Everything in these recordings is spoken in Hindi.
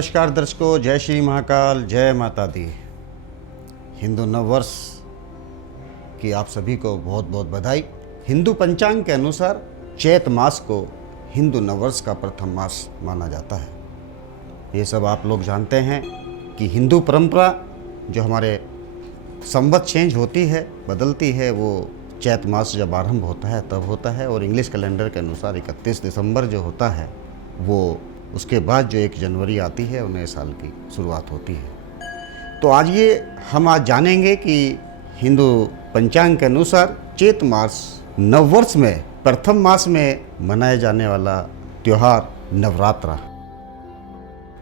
नमस्कार दर्शकों, जय श्री महाकाल, जय माता दी। हिंदू नववर्ष की आप सभी को बहुत बहुत बधाई। हिंदू पंचांग के अनुसार चैत मास को हिंदू नववर्ष का प्रथम मास माना जाता है। ये सब आप लोग जानते हैं कि हिंदू परंपरा जो हमारे संवत चेंज होती है, बदलती है, वो चैत मास जब आरंभ होता है तब होता है, और इंग्लिश कैलेंडर के अनुसार 31 दिसंबर जो होता है वो उसके बाद जो 1 जनवरी आती है और नए साल की शुरुआत होती है। तो आज हम जानेंगे कि हिंदू पंचांग के अनुसार चैत मास नववर्ष में प्रथम मास में मनाए जाने वाला त्यौहार नवरात्रा,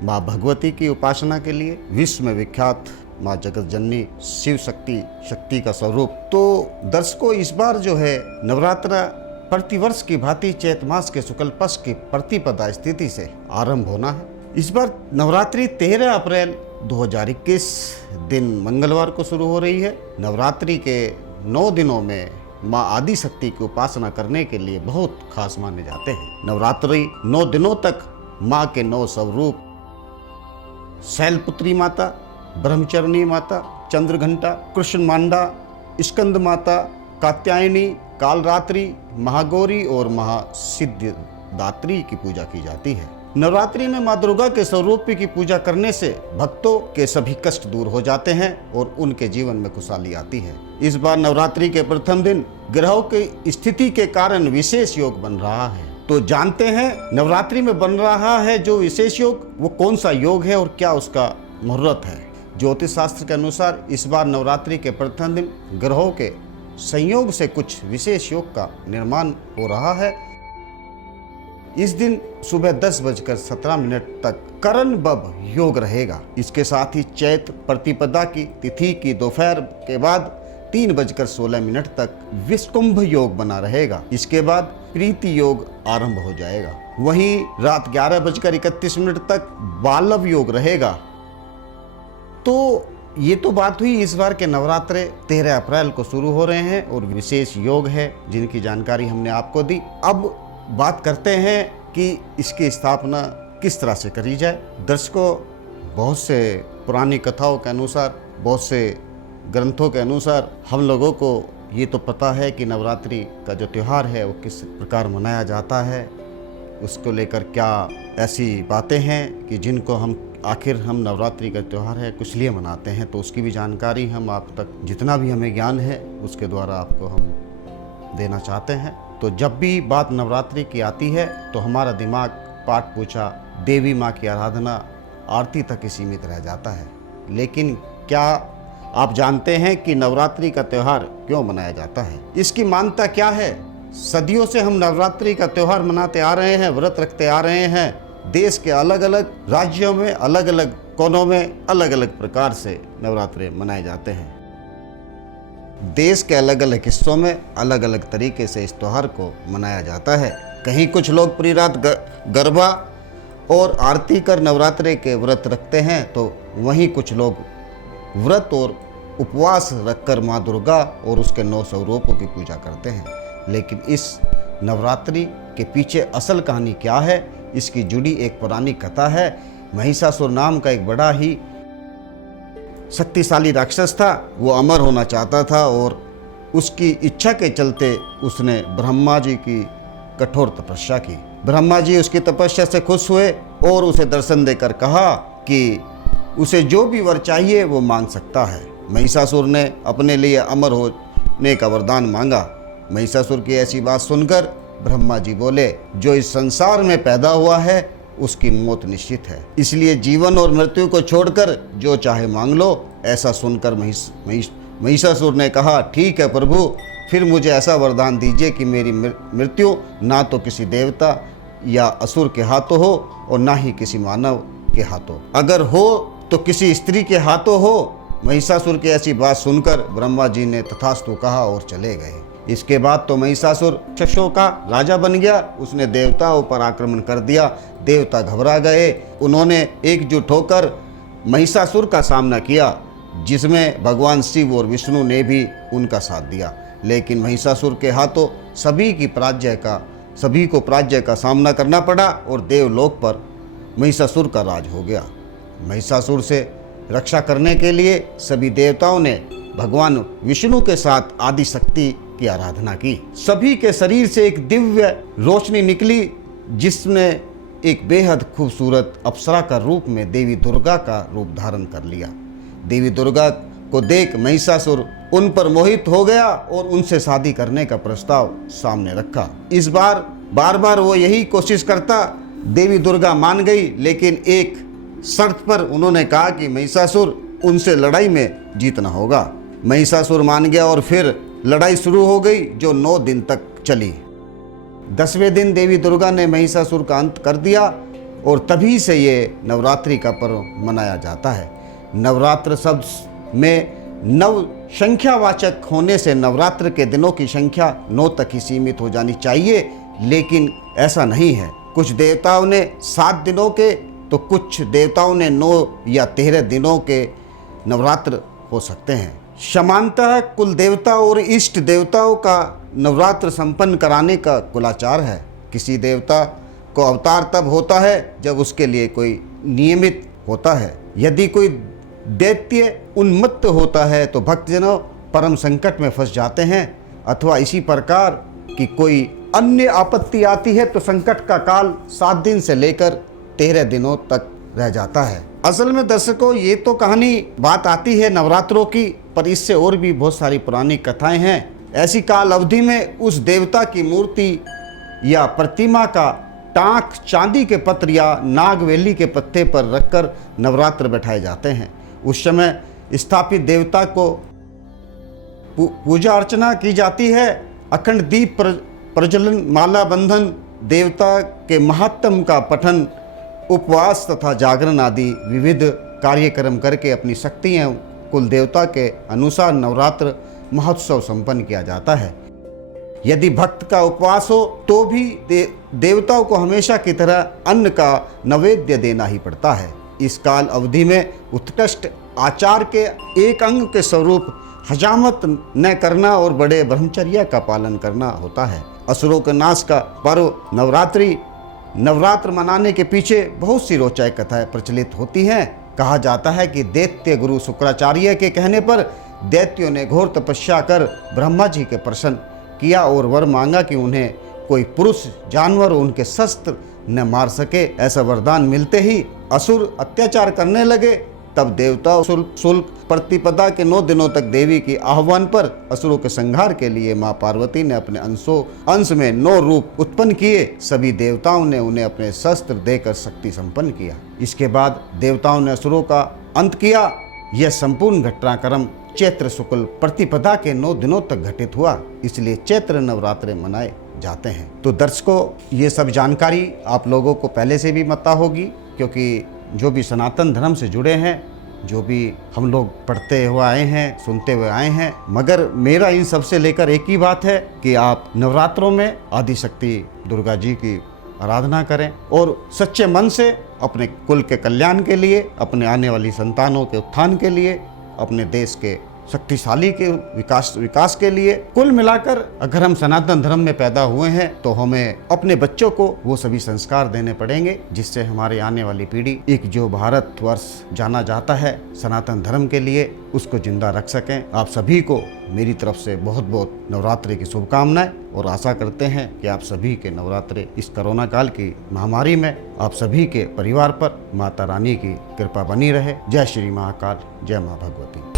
माँ भगवती की उपासना के लिए विश्व में विख्यात माँ जगत जननी शिव शक्ति का स्वरूप। तो दर्शकों, इस बार जो है नवरात्रा प्रतिवर्ष की भांति चैत मास के शुक्ल पक्ष की प्रतिपदा स्थिति से आरंभ होना है। इस बार नवरात्रि 13 अप्रैल 2021 दिन मंगलवार को शुरू हो रही है। नवरात्रि के 9 दिनों में माँ आदि शक्ति की उपासना करने के लिए बहुत खास माने जाते हैं। नवरात्रि 9 दिनों तक माँ के 9 स्वरूप शैलपुत्री माता, ब्रह्मचरणी माता, चंद्रघंटा, कृष्ण मांडा, स्कंद माता, कात्यायनी, कालरात्रि, महागौरी और महासिद्धिदात्री की पूजा की जाती है। नवरात्रि में माँ दुर्गा के स्वरूप की पूजा करने से भक्तों के सभी कष्ट दूर हो जाते हैं और उनके जीवन में खुशहाली आती है। इस बार नवरात्रि के प्रथम दिन ग्रहों की स्थिति के कारण विशेष योग बन रहा है। तो जानते हैं नवरात्रि में बन रहा है जो विशेष योग, वो कौन सा योग है और क्या उसका मुहूर्त है। ज्योतिष शास्त्र के अनुसार इस बार नवरात्रि के प्रथम दिन ग्रहों के संयोग से कुछ विशेष योग का निर्माण हो रहा है। इस दिन सुबह 10:17 तक करण बब योग रहेगा। इसके साथ ही चैत प्रतिपदा की तिथि की दोपहर के बाद 3:16 तक विषकुंभ योग बना रहेगा। इसके बाद प्रीति योग आरंभ हो जाएगा। वहीं रात 11:31 तक बालव योग रहेगा। तो ये तो बात हुई इस बार के नवरात्रे 13 अप्रैल को शुरू हो रहे हैं और विशेष योग है जिनकी जानकारी हमने आपको दी। अब बात करते हैं कि इसकी स्थापना किस तरह से करी जाए। दर्शकों, बहुत से पुरानी कथाओं के अनुसार, बहुत से ग्रंथों के अनुसार हम लोगों को ये तो पता है कि नवरात्रि का जो त्यौहार है वो किस प्रकार मनाया जाता है। उसको लेकर क्या ऐसी बातें हैं कि जिनको हम नवरात्रि का त्यौहार है कुछ लिए मनाते हैं, तो उसकी भी जानकारी हम आप तक जितना भी हमें ज्ञान है उसके द्वारा आपको हम देना चाहते हैं। तो जब भी बात नवरात्रि की आती है तो हमारा दिमाग पाठ पूजा, देवी माँ की आराधना, आरती तक ही सीमित रह जाता है। लेकिन क्या आप जानते हैं कि नवरात्रि का त्यौहार क्यों मनाया जाता है? इसकी मान्यता क्या है? सदियों से हम नवरात्रि का त्यौहार मनाते आ रहे हैं, व्रत रखते आ रहे हैं। देश के अलग अलग राज्यों में, अलग अलग कोनों में अलग अलग प्रकार से नवरात्रि मनाए जाते हैं। देश के अलग अलग हिस्सों में अलग अलग तरीके से इस त्यौहार को मनाया जाता है। कहीं कुछ लोग पूरी रात गरबा और आरती कर नवरात्रि के व्रत रखते हैं, तो वहीं कुछ लोग व्रत और उपवास रखकर माँ दुर्गा और उसके 9 स्वरूपों की पूजा करते हैं। लेकिन इस नवरात्रि के पीछे असल कहानी क्या है, इसकी जुड़ी एक पुरानी कथा है। महिषासुर नाम का एक बड़ा ही शक्तिशाली राक्षस था। वो अमर होना चाहता था और उसकी इच्छा के चलते उसने ब्रह्मा जी की कठोर तपस्या की। ब्रह्मा जी उसकी तपस्या से खुश हुए और उसे दर्शन देकर कहा कि उसे जो भी वर चाहिए वो मांग सकता है। महिषासुर ने अपने लिए अमर होने का वरदान मांगा। महिषासुर की ऐसी बात सुनकर ब्रह्मा जी बोले, जो इस संसार में पैदा हुआ है उसकी मौत निश्चित है, इसलिए जीवन और मृत्यु को छोड़कर जो चाहे मांग लो। ऐसा सुनकर महिषासुर ने कहा, ठीक है प्रभु, फिर मुझे ऐसा वरदान दीजिए कि मेरी मृत्यु ना तो किसी देवता या असुर के हाथों हो और ना ही किसी मानव के हाथों, अगर हो तो किसी स्त्री के हाथों हो। महिषासुर की ऐसी बात सुनकर ब्रह्मा जी ने तथास्तु कहा और चले गए। इसके बाद तो महिषासुर राक्षसों का राजा बन गया। उसने देवताओं पर आक्रमण कर दिया। देवता घबरा गए। उन्होंने एकजुट होकर महिषासुर का सामना किया, जिसमें भगवान शिव और विष्णु ने भी उनका साथ दिया। लेकिन महिषासुर के हाथों सभी को पराजय का सामना करना पड़ा और देवलोक पर महिषासुर का राज हो गया। महिषासुर से रक्षा करने के लिए सभी देवताओं ने भगवान विष्णु के साथ आदि शक्ति की आराधना की। सभी के शरीर से एक दिव्य रोशनी निकली जिसने एक बेहद खूबसूरत अप्सरा का रूप में देवी दुर्गा का रूप धारण कर लिया। देवी दुर्गा को देख महिषासुर उन पर मोहित हो गया और उनसे शादी करने का प्रस्ताव सामने रखा। इस बार बार वो यही कोशिश करता। देवी दुर्गा मान गई, लेकिन एक शर्त पर उन्होंने कहा कि महिषासुर उनसे लड़ाई में जीतना होगा। महिषासुर मान गया और फिर लड़ाई शुरू हो गई जो 9 दिन तक चली। 10वें दिन देवी दुर्गा ने महिषासुर का अंत कर दिया और तभी से ये नवरात्रि का पर्व मनाया जाता है। नवरात्र शब्द में नव संख्यावाचक होने से नवरात्र के दिनों की संख्या 9 तक ही सीमित हो जानी चाहिए, लेकिन ऐसा नहीं है। कुछ देवताओं ने 7 दिनों के तो कुछ देवताओं ने 9 या 13 दिनों के नवरात्र हो सकते हैं। समानतः कुल देवता और इष्ट देवताओं का नवरात्र संपन्न कराने का कुलाचार है। किसी देवता को अवतार तब होता है जब उसके लिए कोई नियमित होता है। यदि कोई दैत्य उन्मत्त होता है तो भक्तजनों परम संकट में फंस जाते हैं, अथवा इसी प्रकार की कोई अन्य आपत्ति आती है तो संकट का काल 7 दिन से लेकर 13 दिनों तक रह जाता है। असल में दर्शकों, ये तो कहानी बात आती है नवरात्रों की, पर इससे और भी बहुत सारी पुरानी कथाएं हैं। ऐसी काल अवधि में उस देवता की मूर्ति या प्रतिमा का टाँक चांदी के पत्र या नागवेली के पत्ते पर रखकर नवरात्र बैठाए जाते हैं। उस समय स्थापित देवता को पूजा अर्चना की जाती है। अखंड दीप प्रज्वलन, माला बंधन, देवता के महात्म का पठन, उपवास तथा जागरण आदि विविध कार्यक्रम करके अपनी शक्तियाँ कुल देवता के अनुसार नवरात्र महोत्सव संपन्न किया जाता है। यदि भक्त का उपवास हो तो भी देवताओं को हमेशा की तरह अन्न का नैवेद्य देना ही पड़ता है। इस काल अवधि में उत्कृष्ट आचार के एक अंग के स्वरूप हजामत न करना और बड़े ब्रह्मचर्य का पालन करना होता है। असुरों के नाश का पर्व नवरात्र मनाने के पीछे बहुत सी रोचक कथाएं प्रचलित होती हैं। कहा जाता है कि दैत्य गुरु शुक्राचार्य के कहने पर दैत्यों ने घोर तपस्या कर ब्रह्मा जी के प्रसन्न किया और वर मांगा कि उन्हें कोई पुरुष जानवर उनके शस्त्र न मार सके। ऐसा वरदान मिलते ही असुर अत्याचार करने लगे। तब देवता शुल्क प्रतिपदा के 9 दिनों तक देवी के आह्वान पर असुरों के संहार के लिए मां पार्वती ने अपने अंश में 9 रूप उत्पन्न किए। सभी देवताओं ने उन्हें अपने शस्त्र देकर शक्ति संपन्न किया। इसके बाद देवताओं ने असुरों का अंत किया। यह संपूर्ण घटनाक्रम चैत्र शुक्ल प्रतिपदा के 9 दिनों तक घटित हुआ, इसलिए चैत्र नवरात्र मनाए जाते हैं। तो दर्शकों, ये सब जानकारी आप लोगों को पहले से भी पता होगी, क्योंकि जो भी सनातन धर्म से जुड़े हैं, जो भी हम लोग पढ़ते हुए आए हैं, सुनते हुए आए हैं, मगर मेरा इन सबसे लेकर एक ही बात है कि आप नवरात्रों में आदिशक्ति दुर्गा जी की आराधना करें और सच्चे मन से अपने कुल के कल्याण के लिए, अपने आने वाली संतानों के उत्थान के लिए, अपने देश के शक्तिशाली के विकास के लिए, कुल मिलाकर अगर हम सनातन धर्म में पैदा हुए हैं तो हमें अपने बच्चों को वो सभी संस्कार देने पड़ेंगे जिससे हमारे आने वाली पीढ़ी एक जो भारतवर्ष जाना जाता है सनातन धर्म के लिए, उसको जिंदा रख सकें। आप सभी को मेरी तरफ से बहुत बहुत नवरात्रि की शुभकामनाएं और आशा करते हैं कि आप सभी के नवरात्रि इस कोरोना काल की महामारी में आप सभी के परिवार पर माता रानी की कृपा बनी रहे। जय श्री महाकाल, जय माँ भगवती।